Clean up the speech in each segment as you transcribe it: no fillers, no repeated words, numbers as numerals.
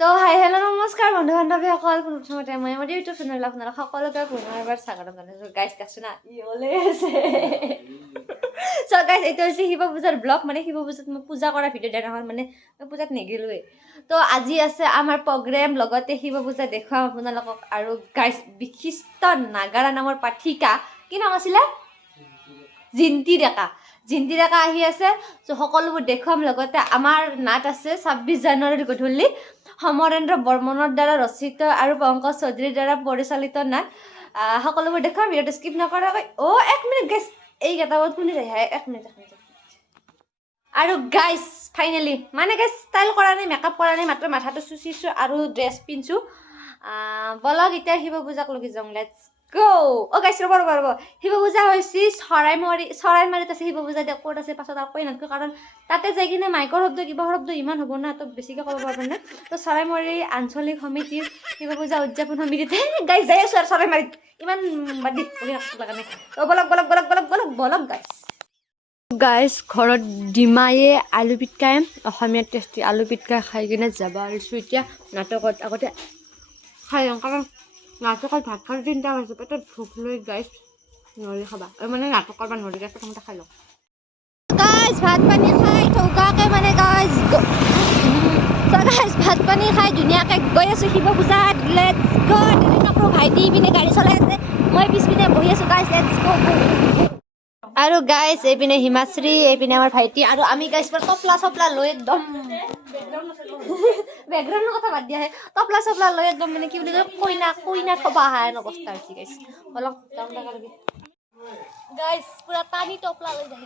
তো hi hello' নমস্কাৰ বন্ধু বান্ধৱীসকল প্ৰথমতে মই আমাৰ ইউটিউব চেনেল আপোনালোক সকলোকে পুনৰবাৰ স্বাগতম জনাইছোঁ গাইজ দেখছো না ই ওলাই আছে চ' গাইজ এইটো হৈছে শিৱ পূজাৰ ব্লগ মানে শিৱ পূজাত মই পূজা কৰা ভিডিঅ' দিয়া নহয় মানে মই পূজাত নেগিলোৱে তো আজি আছে আমাৰ প্ৰগ্ৰেম লগতে শিৱ পূজা দেখুৱাম আপোনালোকক আৰু গাইজ বিশিষ্ট নাগাৰা নামৰ পাঠিকা কি নাম আছিলে জিন্তি ডেকা আহি আছে চ' সকলোবোৰ দেখুৱাম লগতে আমাৰ নাট আছে 26 জানুৱাৰীৰ গধূলি সমৰেন্দ্ৰ বৰ্মনৰ দ্বাৰা ৰচিত আৰু পংকজ চৌধুৰীৰ দ্বাৰা পৰিচালিত নাট সকলোবোৰ দেখুৱাম ভিডিঅ'টো স্কিপ নকৰাকৈ এক মিনিট গাইজ এইকেইটা বহুত শুনি যায় এক মিনিট আৰু গাইজ ফাইনেলি মানে গাইজ ষ্টাইল কৰা নাই মেকআপ কৰা নাই মাত্ৰ মাথাটো চুচিছোঁ আৰু ড্ৰেছ পিন্ধিছোঁ বলক এতিয়া শিৱ পূজাক লগি যাওঁ লেটছ গো গাইছ ৰ'ব শিৱ পূজা হৈছে চৰাইমাৰীত আছে শিৱ পূজা ক'ত আছে পাছত আকৌ নাথাকোঁ কাৰণ তাতে যাই কিনে মাইকৰ শব্দ কিবা শব্দ ইমান হ'ব না তো বেছিকৈ ক'ব পাৰিব নাই তো চৰাইমাৰী আঞ্চলিক সমিতিৰ শিৱ পূজা উদযাপন সমিতিতে গাইছ যাই আছোঁ আৰু চৰাইমাৰীত ইমান বাদ দি লগা নাই বলক গাইছ ঘৰত ডিমায়ে আলু পিটকাই অসমীয়া টেষ্টি আলু পিটকা খাই কিনে যাব আহিছোঁ এতিয়া নাটকত আগতে খাই যাওঁ কাৰণ নাটকত ভাত খাই 3টা বাজিছে পেটত ভোক লৈ গাইছ নৰি খাবা মানে নাটক কৰিব নৰি গাইছ প্ৰথমতে খাই লওঁ গাইছ ভাত পানী খাই থৌকাকৈ মানে গাইছ ভাত পানী খাই ধুনীয়াকৈ গৈ আছোঁ শিৱ পূজাত লেটছ গো দেৰি নকৰোঁ ভাইটি পিনে গাড়ী চলাই আছে মই পিছপিনে বহি আছোঁ গাইছ লেটছ গো আৰু গাইছ এইপিনে হিমাশ্ৰী এইপিনে আমাৰ ভাইটি আৰু আমি গাইছ টপলা লৈ একদম বেকগ্ৰাউণ্ডৰ কথা বাদ দিয়া টপলা লৈ একদম মানে কি বুলি কয় কইনা থবা আহা এন অৱস্থা হৈছে গাইছ অলপ গাইছ পুৰা টানি টপলা লৈ যাই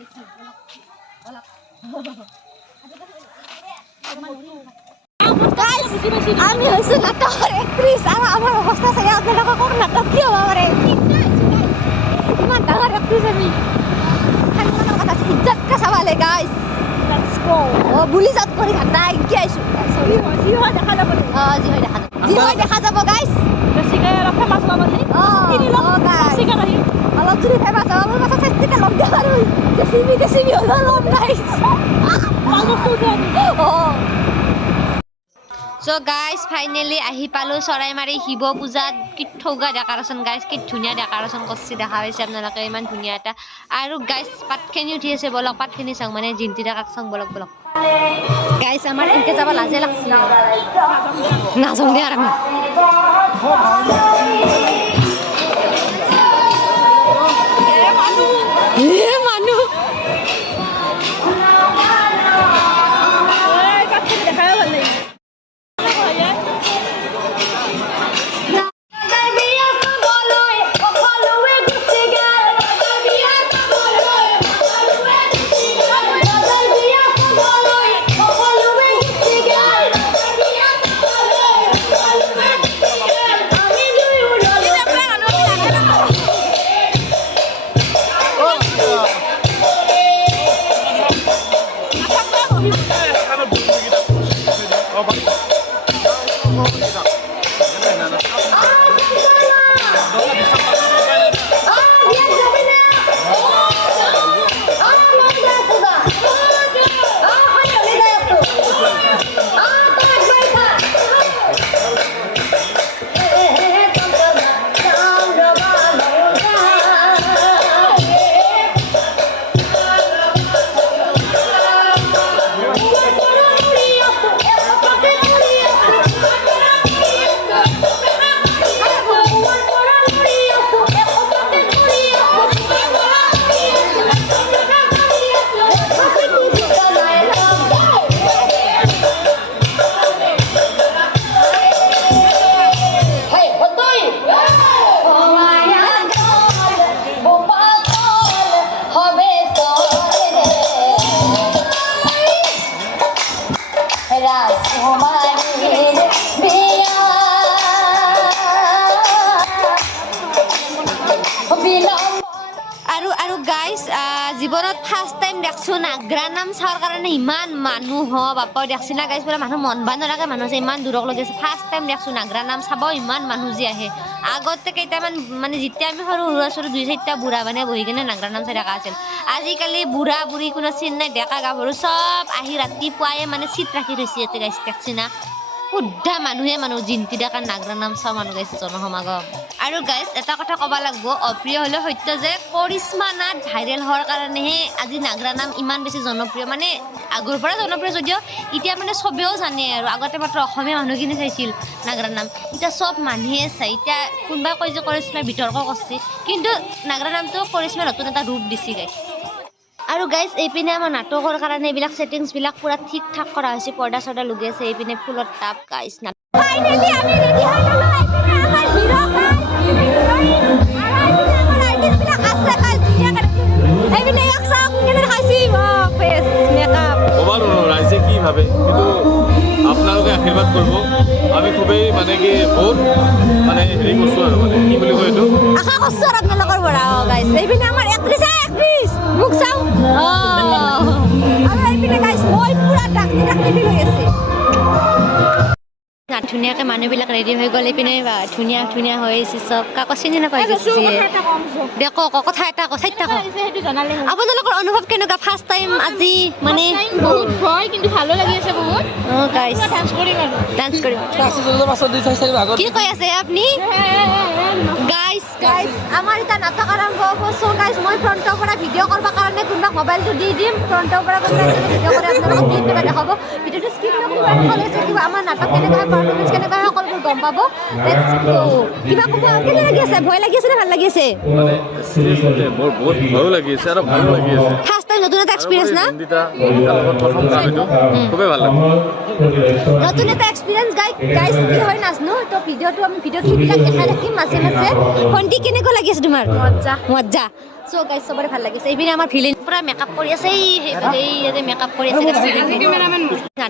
আমি হৈছোঁ নাটকৰ এক্ট্ৰেছ আৰু আমাৰ অৱস্থা চাগে আপোনালোকক নাটক কি হ'ব পাৰে ইমান ডাঙৰ এক্ট্ৰেছ আমি ইজ্জত কা সৱাল গাইছ লেটস গো বুলি জাত কৰি ঘাটা কি আইছো জি হয় দেখা যাব দেখা যাব গাইছ বেছিকৈ অলপ ফেমাছ হ'ব নি বেছিকৈ নাহি অলপ যদি ফেমাছ হ'ব মোৰ কথা চেষ্টিকে লগ দিয়া আৰু জেচিবি অলপ গাইছ চ' গাইজ ফাইনেলি আহি পালোঁ চৰাইমাৰী শিৱ পূজাত কি ঠৌগা ডেকাৰেশ্যন গাইজ কি ধুনীয়া ডেকাৰেশ্যন কৰিছে দেখা পাইছে আপোনালোকে ইমান ধুনীয়া এটা আৰু গাইজ পাতখিনি উঠি আছে বলক পাতখিনি চাওঁ মানে জিন্তি ডেকাক চাওঁ বলক গাইজ আমাৰ এনেকৈ যাব লাজে লাগছে নাযাওঁ দে আৰু আমি মানুহ দেখাই ভাল লাগে আৰু গাইজ জীৱনত ফাৰ্ষ্ট টাইম দেখছো নাগৰা নাম চাৱাৰ কাৰণে ইমান মানুহ বাপা দেখছি না গাইজ বোলে মানুহ মন বানৰাকে মানুহ আছে ইমান দূৰক লগি আছে ফাৰ্ষ্ট টাইম দেখছো নাগৰা নাম চাব ইমান মানুহ যি আহে আগতে কেইটামান মানে যেতিয়া আমি সৰু সৰু 2-4টা বুঢ়া মানে বহি কিনে নাগৰা নাম চাই থকা আছিল আজিকালি বুঢ়া বুঢ়ী কোনো চিন নাই ডেকা গাভৰু চব আহি ৰাতিপুৱাই মানে চিট ৰাখি থৈছে ইয়াতে গাইজ দেখছি না শুদ্ধা মানুহে মানুহ জিন্তি ডেকাৰ নাগৰা নাম চোৱা মানুহ গাইছে জনসমাগম আৰু গাইজ এটা কথা ক'ব লাগিব অপ্ৰিয় হ'লেও সত্য যে কৰিশ্মা নাথ ভাইৰেল হোৱাৰ কাৰণেহে আজি নাগৰা নাম ইমান বেছি জনপ্ৰিয় মানে আগৰ পৰা জনপ্ৰিয় যদিও এতিয়া মানে চবেও জানে আৰু আগতে মাত্ৰ অসমীয়া মানুহখিনি চাইছিল নাগৰা নাম এতিয়া চব মানুহে চাই এতিয়া কোনোবা কয় যে কৰিশ্মাই বিতৰ্ক কৰিছে কিন্তু নাগৰা নামটো কৰিশ্মাই নতুন এটা ৰূপ দিছে গাইজ আৰু গাইজ এইপিনে আমাৰ নাটকৰ কাৰণে এইবিলাক ছেটিংছবিলাক পুৰা ঠিক ঠাক কৰা হৈছে পৰ্দা চৰ্দা লগাই আছে এইপিনে ফুলৰ টাব গাইজ ফাইনেলি আমি ৰেডি হৈ গ'লো এইপিনে আমাৰ হিৰো আৰ্টিষ্টবিলাক আছে গাইজ ধুনীয়াকৈ এইপিনে এক চাওক কেনে দেখাইছি ফেচ মেকআপ ক'ব নোৱাৰোঁ ৰাইজে কি ভাবে কিন্তু আপোনালোকে আশীৰ্বাদ কৰিব আমি খুবেই মানে কি বহুত মানে হেৰি কৰিছোঁ আৰু মানে কি বুলি কয় এইটো আশা কৰিছোঁ আৰু আপোনালোকৰ পৰা গাইজ এইপিনে আমাৰ এক্ট্ৰেছ মোক চাওঁ আৰু এইপিনে গাইজ মই পুৰা ডাকনি লৈ আছে ধুনীয়াকৈ মানুহবিলাক ৰেডি হৈ গ'ল এইপিনে ধুনীয়া ধুনীয়া হৈ আছে চব কাকো চিনি নাপাই গৈছে দে কথা এটা চাৰিটা আপোনালোকৰ অনুভৱ কেনেকুৱা ফাৰ্ষ্ট টাইম আজি মানে বহুত ভয় কিন্তু ভালো লাগি আছে বহুত গাইজ ডান্স কৰিম আৰু ডান্স কৰিম কি কৈ আছে আপুনি গাইজ আমাৰ এতিয়া নাটক আৰম্ভ হ'ব চ' গাইজ মই ফ্ৰণ্টৰ পৰা ভিডিঅ' কৰিবৰ কাৰণে কোনোবাক মোবাইলটো দি দিম ফ্ৰণ্টৰ পৰা কোনোবাই ভিডিঅ' কৰি আপোনালোকক ক্লিপ এটা দেখাব ভিডিঅ'টো স্কিপ নকৰিব আমাৰ নাটক কেনেকুৱা হয় পাৰফৰ্মেঞ্চ কেনেকুৱা হয় সকলোবোৰ গম পাব কিবা ক'ব কেনে লাগি আছে ভয় লাগি আছে নে ভাল লাগি আছে মানে মোৰ বহুত ভয়ো লাগি আছে আৰু ভালো লাগি আছে ফাৰ্ষ্ট টাইম নতুন এটা এক্সপিৰিয়েঞ্চ না প্ৰথম কাম এইটো খুবেই ভাল লাগে নতুন এটা এক্সপিৰিয়েঞ্চ গাইজ কি হয় নাজানো তো ভিডিঅ'টো আমি ভিডিঅ' ক্লিপবিলাক দেখাই থাকিম মাজে মাজে ভণ্টি কেনেকুৱা লাগি আছে তোমাৰ মজ্জা চ' গাইজ চবৰে ভাল লাগিছে এইপিনে আমাৰ ভিলেইন পুৰা মেকআপ কৰি আছে এই মেকআপ কৰি আছে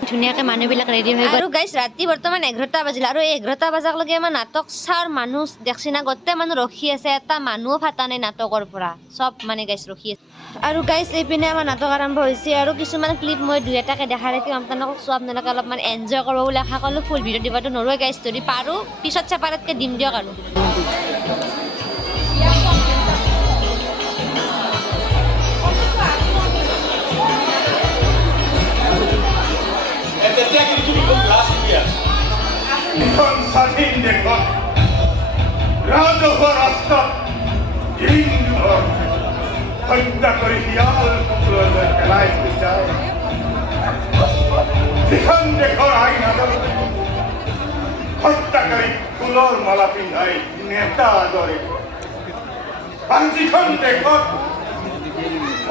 ধুনীয়াকৈ মানুহবিলাক ৰেডি হৈ গ'ল আৰু গাইজ ৰাতি বৰ্তমান 11টা বাজিলে আৰু এই 11টা বজালৈকে আমাৰ নাটক চাৰ মানুহ দেখছি না গোটেই মানুহ ৰখি আছে এটা মানুহো ফাটা নাই নাটকৰ পৰা চব মানে গাইজ ৰখি আছে আৰু গাইজ এইপিনে আমাৰ নাটক আৰম্ভ হৈছে আৰু কিছুমান ক্লিপ মই দুই এটাকে দেখাই ৰাখিম আপোনালোকক চোৱা আপোনালোকে অলপমান এনজয় কৰিব বুলি আশা কৰিলোঁ ফুল ভিডিঅ' দিবতো নৰুৱে গাইজ যদি পাৰোঁ পিছত চেপাৰেটকৈ দিম দিয়ক আৰু স্বাধীন দেশত ৰাজহুৱা ৰাস্তাত হত্যা কৰি শিয়াল কুকুৰলৈ পেলাই থৈ যায় যিখন দেশৰ আইন আদালতে হত্যাকাৰীক ফুলৰ মালা পিন্ধাই নেতা আদৰে আৰু যিখন দেশত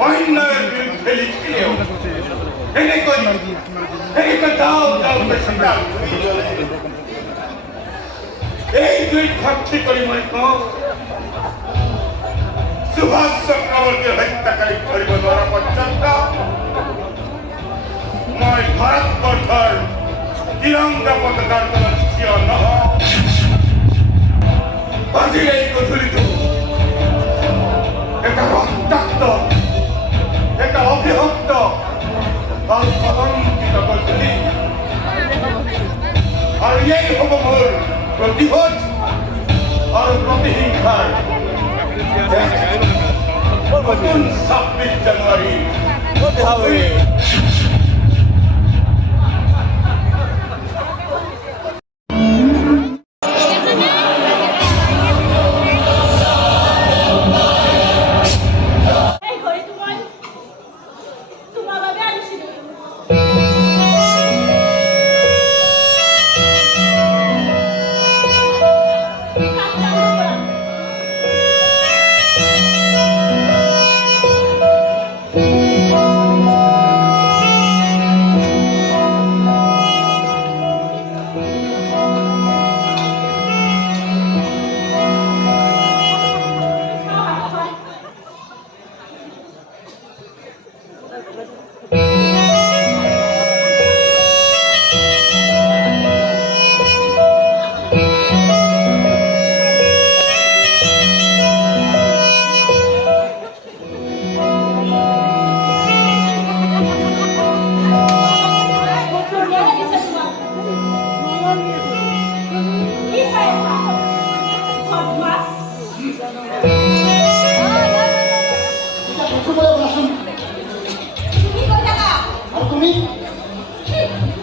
অন্যায়ৰ বিৰুদ্ধে লিখিলেও এনেকৈ দাও চিন্তা এই দুই সাক্ষী কৰি মই কওঁ সুভাষ চক্ৰৱৰ্তীৰ হত্যাকাৰীক ধৰিব নোৱাৰা পৰ্যন্ত মই ভাৰতবৰ্ষৰ তিৰংগা পতাকাৰ তলত থিয় নহওঁ আজিৰ এই গধূলিটো এটা ৰক্তাক্ত এটা অভিভক্ত আৰু কলংকিত গধূলি আৰু এই হ'ব মোৰ প্ৰতিশোধ আৰু প্ৰতিহিংসাৰ নতুন 26 জানুৱাৰী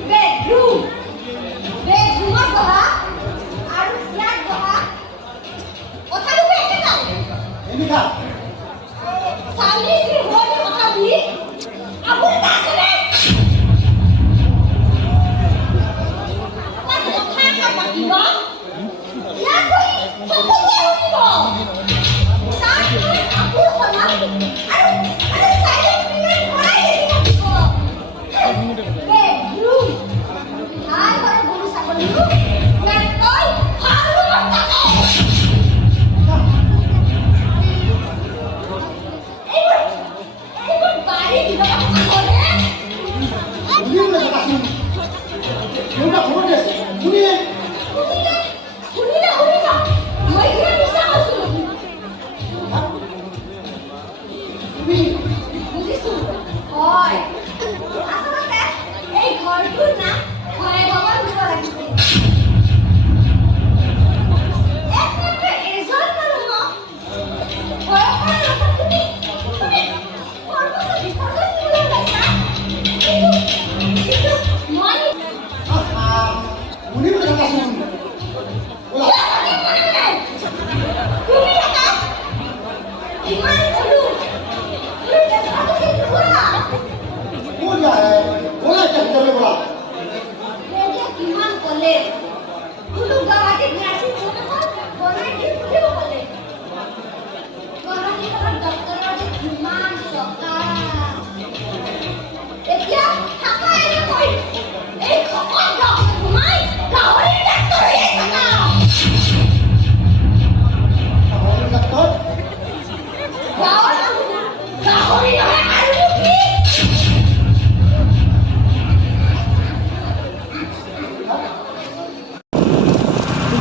bedroom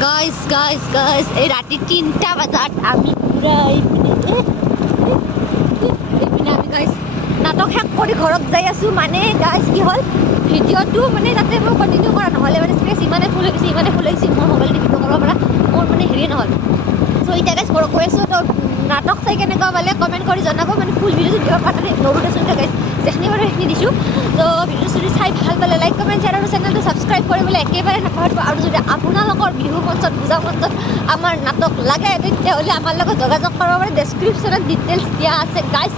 গাইজ গাইজ গাইজ এই ৰাতি 3টা বজাত আমি পুৰা এইপিনে আমি গাইজ নাটক শেষ কৰি ঘৰত যাই আছোঁ মানে গাইজ কি হ'ল ভিডিঅ'টো মানে তাতে মই কণ্টিনিউ কৰা নহ'লে মানে স্পেচ ইমানে ফুল হৈছে মোৰ মোবাইল ভিডিঅ' কৰিব পৰা মোৰ মানে হেৰি নহ'ল চ' এতিয়া গাইজ কৈ আছোঁ তো নাটক চাই কেনেকুৱা পালে কমেণ্ট কৰি জনাব মানে ফুল ভিডিঅ'টো দিব পৰা নাই নৰুতে চোন গাইজ যিখিনি বাৰু সেইখিনি দিছোঁ তো ভিডিঅ'টো যদি চাই ভাল পালে লাইক কমেণ্ট শ্বেয়াৰ আৰু চেনেলটো ছাবস্ক্ৰাইব কৰিবলৈ একেবাৰে নাপাহৰিব আৰু যদি আপোনালোকৰ বিহু মঞ্চত পূজা মঞ্চত আমাৰ নাটক লাগে তেতিয়াহ'লে আমাৰ লগত যোগাযোগ কৰিব পাৰে ডেছক্ৰিপশ্যনত ডিটেইলছ দিয়া আছে গাইজ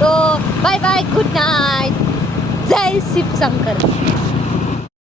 তো বাই বাই গুড নাইট জয় শিৱ শংকৰ